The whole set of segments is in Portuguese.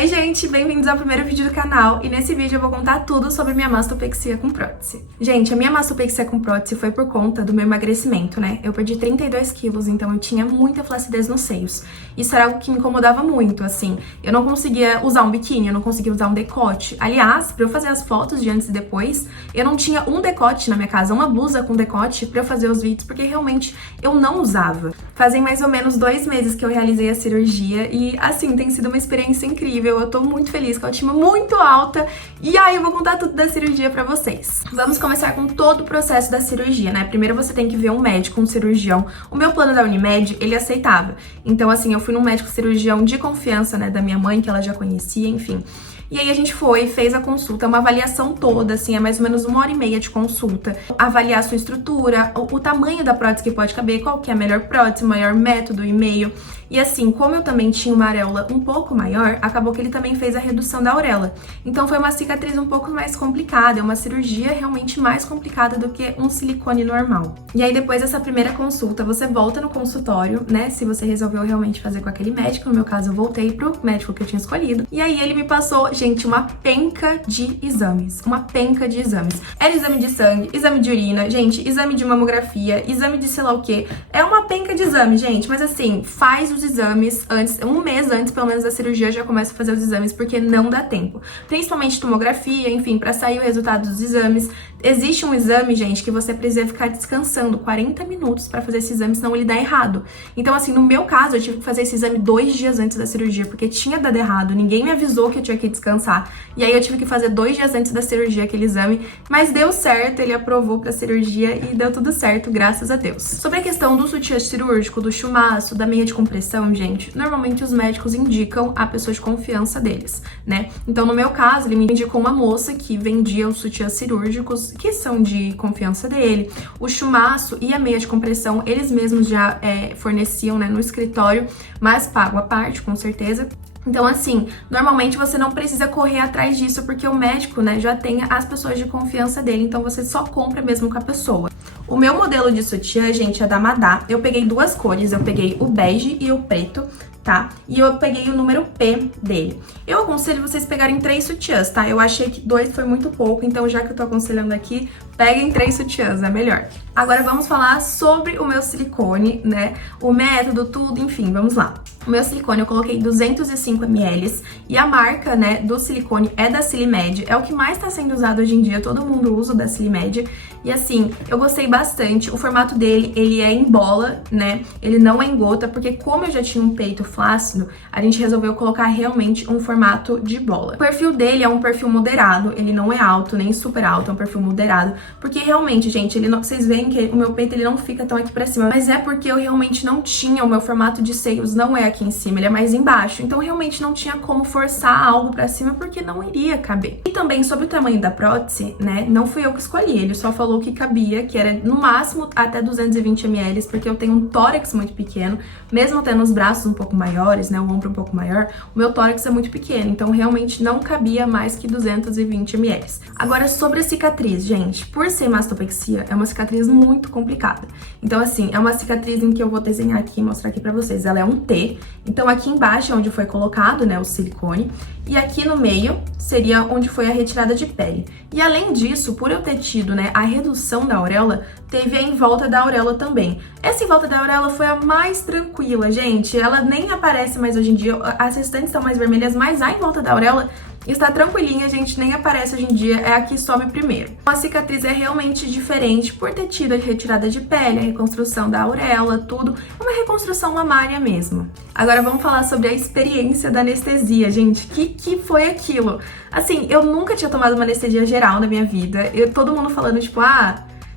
Oi gente, bem-vindos ao primeiro vídeo do canal e nesse vídeo eu vou contar tudo sobre minha mastopexia com prótese. Gente, a minha mastopexia com prótese foi por conta do meu emagrecimento, né? Eu perdi 32 quilos, então eu tinha muita flacidez nos seios. Isso era algo que me incomodava muito, assim. Eu não conseguia usar um biquíni, eu não conseguia usar um decote. Aliás, pra eu fazer as fotos de antes e depois, eu não tinha um decote na minha casa, uma blusa com decote pra eu fazer os vídeos, porque realmente eu não usava. Fazem mais ou menos 2 meses que eu realizei a cirurgia e, assim, tem sido uma experiência incrível. Eu tô muito feliz, com a autoestima muito alta. E aí eu vou contar tudo da cirurgia pra vocês. Vamos começar com todo o processo da cirurgia, né? Primeiro você tem que ver um médico, um cirurgião. O meu plano da Unimed, ele aceitava. Então, assim, eu fui num médico cirurgião de confiança, né, da minha mãe, que ela já conhecia, enfim. E aí a gente foi, fez a consulta, uma avaliação toda, assim, é mais ou menos 1h30 de consulta. Avaliar a sua estrutura, o tamanho da prótese que pode caber, qual que é a melhor prótese, o maior método e meio. E assim, como eu também tinha uma areola um pouco maior, acabou que ele também fez a redução da auréola. Então foi uma cicatriz um pouco mais complicada, é uma cirurgia realmente mais complicada do que um silicone normal. E aí depois dessa primeira consulta, você volta no consultório, né, se você resolveu realmente fazer com aquele médico. No meu caso, eu voltei pro médico que eu tinha escolhido. E aí ele me passou, gente, uma penca de exames. Uma penca de exames. Era exame de sangue, exame de urina, gente, exame de mamografia, exame de sei lá o quê. É uma penca de exame, gente, mas assim, faz os exames antes, um mês antes, pelo menos, da cirurgia, já começa a fazer os exames, porque não dá tempo. Principalmente tomografia, enfim, pra sair o resultado dos exames. Existe um exame, gente, que você precisa ficar descansando 40 minutos pra fazer esse exame, senão ele dá errado. Então, assim, no meu caso, eu tive que fazer esse exame 2 dias antes da cirurgia, porque tinha dado errado, ninguém me avisou que eu tinha que descansar. E aí eu tive que fazer 2 dias antes da cirurgia aquele exame, mas deu certo, ele aprovou pra cirurgia e deu tudo certo, graças a Deus. Sobre a questão do sutiã cirúrgico, do chumaço, da meia de compressão, gente, normalmente os médicos indicam a pessoa de confiança deles, né? Então, no meu caso, ele me indicou uma moça que vendia os sutiãs cirúrgicos, que são de confiança dele. O chumaço e a meia de compressão, eles mesmos já forneciam, né, no escritório, mas pago à parte, com certeza. Então, assim, normalmente você não precisa correr atrás disso, porque o médico, né, já tem as pessoas de confiança dele, então você só compra mesmo com a pessoa. O meu modelo de sutiã, gente, é da Madá. Eu peguei 2 cores, eu peguei o bege e o preto, tá? E eu peguei o número P dele. Eu aconselho vocês pegarem 3 sutiãs, tá? Eu achei que 2 foi muito pouco, então já que eu tô aconselhando aqui, peguem 3 sutiãs, é melhor. Agora vamos falar sobre o meu silicone, né? O método, tudo, enfim, vamos lá. O meu silicone eu coloquei 205 ml e a marca, né, do silicone é da Silimed, é o que mais tá sendo usado hoje em dia, todo mundo usa o da Silimed. E assim, eu gostei bastante, o formato dele, ele é em bola, né, ele não é em gota, porque como eu já tinha um peito flácido, a gente resolveu colocar realmente um formato de bola. O perfil dele é um perfil moderado, ele não é alto, nem super alto, é um perfil moderado, porque realmente, gente, ele não, vocês veem que o meu peito ele não fica tão aqui pra cima, mas é porque eu realmente não tinha, o meu formato de seios não é aqui em cima, ele é mais embaixo, então realmente não tinha como forçar algo pra cima, porque não iria caber. E também sobre o tamanho da prótese, né, não fui eu que escolhi, ele só falou que cabia, que era no máximo até 220 ml, porque eu tenho um tórax muito pequeno, mesmo tendo os braços um pouco maiores, né, o ombro um pouco maior, o meu tórax é muito pequeno, então realmente não cabia mais que 220 ml. Agora, sobre a cicatriz, gente, por ser mastopexia, é uma cicatriz muito complicada. Então, assim, é uma cicatriz em que eu vou desenhar aqui e mostrar aqui pra vocês. Ela é um T, então aqui embaixo é onde foi colocado, né, o silicone, e aqui no meio seria onde foi a retirada de pele. E além disso, por eu ter tido, né, a redução da auréola, teve a em volta da auréola também. Essa em volta da auréola foi a mais tranquila, gente. Ela nem aparece mais hoje em dia, as restantes estão mais vermelhas, mas a em volta da auréola está tranquilinha, gente, nem aparece hoje em dia, é a que some primeiro. A cicatriz é realmente diferente por ter tido a retirada de pele, a reconstrução da auréola, tudo. É uma reconstrução mamária mesmo. Agora vamos falar sobre a experiência da anestesia, gente. Que foi aquilo? Assim, eu nunca tinha tomado uma anestesia geral na minha vida. Todo mundo falando, tipo,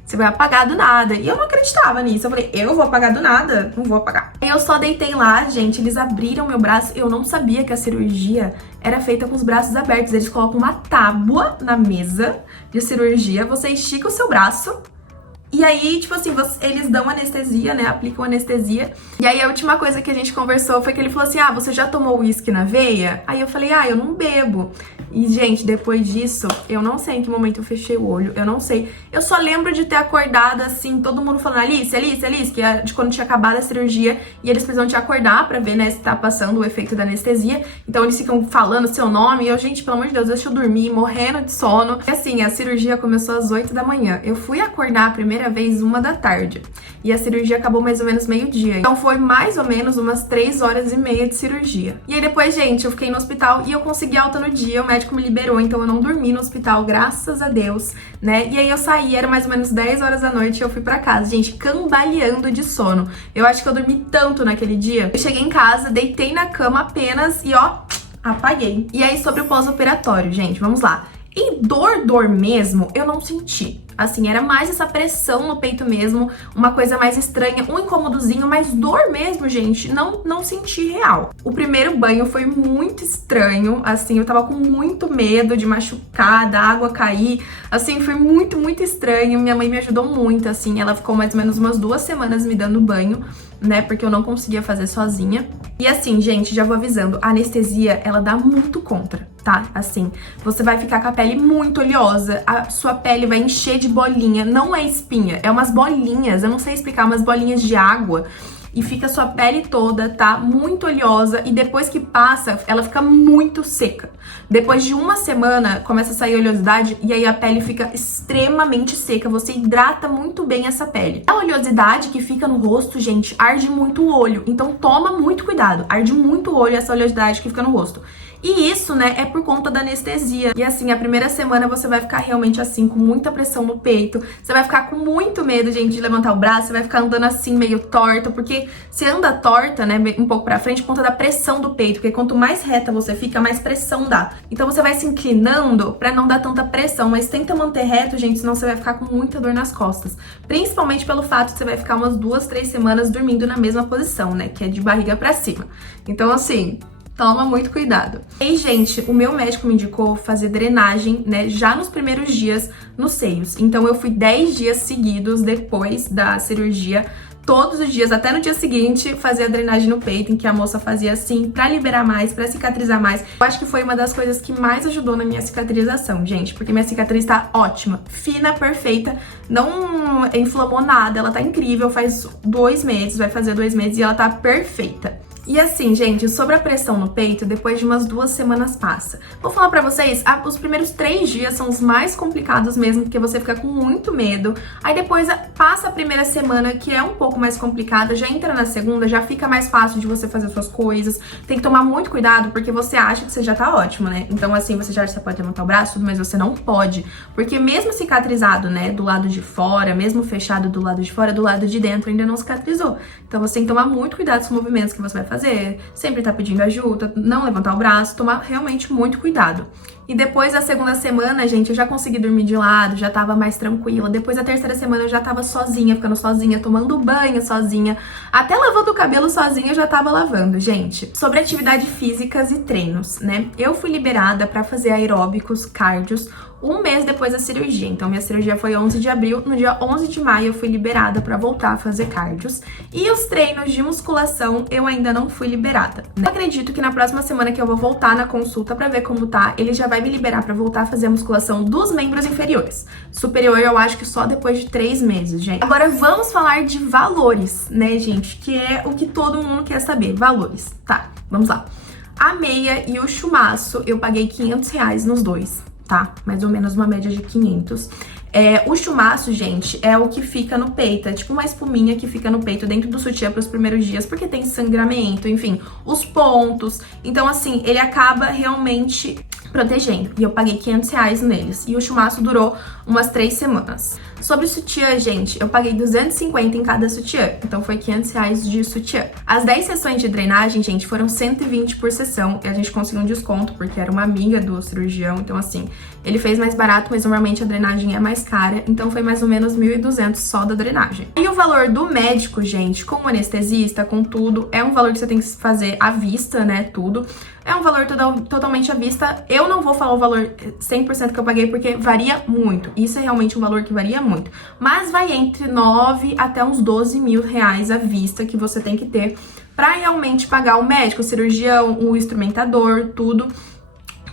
você vai apagar do nada. E eu não acreditava nisso. Eu falei, eu vou apagar do nada? Não vou apagar. Aí eu só deitei lá, gente, eles abriram meu braço. Eu não sabia que a cirurgia era feita com os braços abertos. Eles colocam uma tábua na mesa de cirurgia, você estica o seu braço. E aí, tipo assim, eles dão anestesia, né? Aplicam anestesia. E aí a última coisa que a gente conversou foi que ele falou assim, você já tomou uísque na veia? Aí eu falei, eu não bebo. E, gente, depois disso, eu não sei em que momento eu fechei o olho, eu não sei. Eu só lembro de ter acordado, assim, todo mundo falando, Alice, Alice, Alice, que é de quando tinha acabado a cirurgia, e eles precisam te acordar pra ver, né, se tá passando o efeito da anestesia. Então eles ficam falando seu nome, e eu, gente, pelo amor de Deus, deixa eu dormir, morrendo de sono. E assim, a cirurgia começou às 8 da manhã. Eu fui acordar a primeira vez 1 da tarde. E a cirurgia acabou mais ou menos meio-dia. Então foi mais ou menos umas 3h30 de cirurgia. E aí depois, gente, eu fiquei no hospital e eu consegui alta no dia, o médico me liberou, então eu não dormi no hospital, graças a Deus, né? E aí eu saí, era mais ou menos 10 horas da noite e eu fui pra casa, gente, cambaleando de sono. Eu acho que eu dormi tanto naquele dia. Eu cheguei em casa, deitei na cama apenas e ó, apaguei. E aí sobre o pós-operatório, gente, vamos lá. E dor mesmo, eu não senti. Assim, era mais essa pressão no peito mesmo, uma coisa mais estranha, um incômodozinho, mas dor mesmo, gente, não senti real. O primeiro banho foi muito estranho, assim, eu tava com muito medo de machucar, da água cair, assim, foi muito estranho. Minha mãe me ajudou muito, assim, ela ficou mais ou menos umas 2 semanas me dando banho, né, porque eu não conseguia fazer sozinha. E assim, gente, já vou avisando, a anestesia, ela dá muito contra, tá? Assim, você vai ficar com a pele muito oleosa, a sua pele vai encher de bolinha, não é espinha, é umas bolinhas, eu não sei explicar, umas bolinhas de água. E fica a sua pele toda, tá? Muito oleosa. E depois que passa, ela fica muito seca. Depois de 1 semana, começa a sair oleosidade e aí a pele fica extremamente seca. Você hidrata muito bem essa pele. A oleosidade que fica no rosto, gente, arde muito o olho. Então toma muito cuidado. Arde muito o olho essa oleosidade que fica no rosto. E isso, né, é por conta da anestesia. E assim, a primeira semana você vai ficar realmente assim, com muita pressão no peito. Você vai ficar com muito medo, gente, de levantar o braço. Você vai ficar andando assim, meio torta. Porque você anda torta, né, um pouco pra frente por conta da pressão do peito. Porque quanto mais reta você fica, mais pressão dá. Então você vai se inclinando pra não dar tanta pressão. Mas tenta manter reto, gente, senão você vai ficar com muita dor nas costas. Principalmente pelo fato de você vai ficar umas 2, 3 semanas dormindo na mesma posição, né, que é de barriga pra cima. Então assim, toma muito cuidado. E, gente, o meu médico me indicou fazer drenagem, né, já nos primeiros dias nos seios. Então eu fui 10 dias seguidos depois da cirurgia, todos os dias, até no dia seguinte, fazer a drenagem no peito, em que a moça fazia assim, pra liberar mais, pra cicatrizar mais. Eu acho que foi uma das coisas que mais ajudou na minha cicatrização, gente, porque minha cicatriz tá ótima, fina, perfeita, não inflamou nada, ela tá incrível, faz 2 meses, vai fazer 2 meses e ela tá perfeita. E assim, gente, sobre a pressão no peito, depois de umas 2 semanas passa. Vou falar pra vocês, os primeiros 3 dias são os mais complicados mesmo, porque você fica com muito medo. Aí depois passa a primeira semana, que é um pouco mais complicada, já entra na segunda, já fica mais fácil de você fazer suas coisas. Tem que tomar muito cuidado, porque você acha que você já tá ótimo, né? Então assim, você já acha que você pode levantar o braço, mas você não pode. Porque mesmo cicatrizado, né, do lado de fora, mesmo fechado do lado de fora, do lado de dentro ainda não cicatrizou. Então você tem que tomar muito cuidado com os movimentos que você vai fazer, sempre tá pedindo ajuda, não levantar o braço, tomar realmente muito cuidado. E depois da segunda semana, gente, eu já consegui dormir de lado, já tava mais tranquila. Depois da terceira semana eu já tava sozinha, ficando sozinha, tomando banho sozinha, até lavando o cabelo sozinha eu já tava lavando, gente. Sobre atividades físicas e treinos, né? Eu fui liberada pra fazer aeróbicos, cardios, 1 mês depois da cirurgia. Então minha cirurgia foi 11 de abril, no dia 11 de maio eu fui liberada pra voltar a fazer cardios. E os treinos de musculação eu ainda não fui liberada, né? Eu acredito que na próxima semana que eu vou voltar na consulta pra ver como tá, ele já vai me liberar pra voltar a fazer a musculação dos membros inferiores. Superior eu acho que só depois de 3 meses, gente. Agora vamos falar de valores, né, gente? Que é o que todo mundo quer saber, valores. Tá, vamos lá. A meia e o chumaço eu paguei R$500 nos dois, tá? Mais ou menos uma média de 500. O chumaço, gente, é o que fica no peito. É tipo uma espuminha que fica no peito dentro do sutiã pros primeiros dias, porque tem sangramento, enfim, os pontos. Então, assim, ele acaba realmente protegendo. E eu paguei R$500 neles. E o chumaço durou umas 3 semanas. Sobre o sutiã, gente, eu paguei 250 em cada sutiã. Então foi R$500 de sutiã. As 10 sessões de drenagem, gente, foram 120 por sessão. E a gente conseguiu um desconto, porque era uma amiga do cirurgião. Então, assim, ele fez mais barato, mas normalmente a drenagem é mais cara. Então foi mais ou menos 1.200 só da drenagem. E o valor do médico, gente, com o anestesista, com tudo, é um valor que você tem que fazer à vista, né, tudo. É um valor totalmente à vista. Eu não vou falar o valor 100% que eu paguei, porque varia muito. Isso é realmente um valor que varia muito. Mas vai entre 9 até uns 12 mil reais à vista que você tem que ter pra realmente pagar o médico, o cirurgião, o instrumentador, tudo.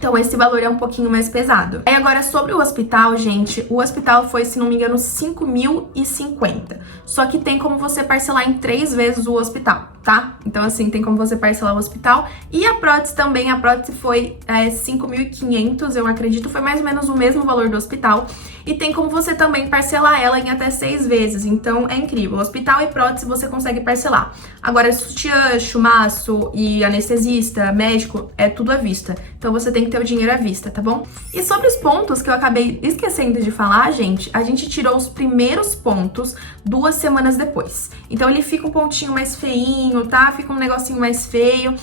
Então esse valor é um pouquinho mais pesado. Aí agora sobre o hospital, gente, o hospital foi, se não me engano, 5.050. Só que tem como você parcelar em 3 vezes o hospital, tá? Então assim, tem como você parcelar o hospital. E a prótese também, a prótese foi 5.500, eu acredito, foi mais ou menos o mesmo valor do hospital. E tem como você também parcelar ela em até 6 vezes, então é incrível. Hospital e prótese você consegue parcelar. Agora, sutiã, chumaço e anestesista, médico, é tudo à vista. Então você tem que ter o dinheiro à vista, tá bom? E sobre os pontos que eu acabei esquecendo de falar, gente, a gente tirou os primeiros pontos 2 semanas depois. Então ele fica um pontinho mais feinho, tá? Fica um negocinho mais feio.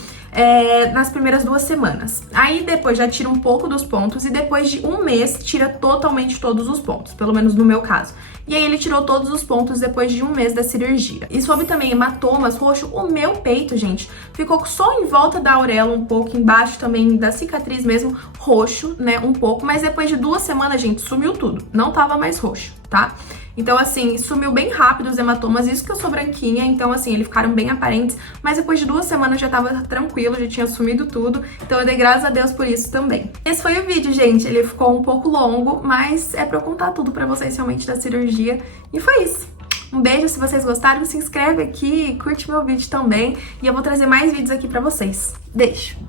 Nas primeiras 2 semanas. Aí depois já tira um pouco dos pontos e depois de 1 mês tira totalmente todos os pontos, pelo menos no meu caso. E aí ele tirou todos os pontos depois de 1 mês da cirurgia. E sobre também hematomas roxo, o meu peito, gente, ficou só em volta da auréola um pouco, embaixo também da cicatriz mesmo, roxo, né, um pouco. Mas depois de 2 semanas, gente, sumiu tudo. Não tava mais roxo, tá? Então, assim, sumiu bem rápido os hematomas, isso que eu sou branquinha, então, assim, eles ficaram bem aparentes, mas depois de 2 semanas já tava tranquilo, já tinha sumido tudo, então eu dei graças a Deus por isso também. Esse foi o vídeo, gente, ele ficou um pouco longo, mas é pra eu contar tudo pra vocês realmente da cirurgia, e foi isso. Um beijo, se vocês gostaram, se inscreve aqui, curte meu vídeo também, e eu vou trazer mais vídeos aqui pra vocês. Beijo!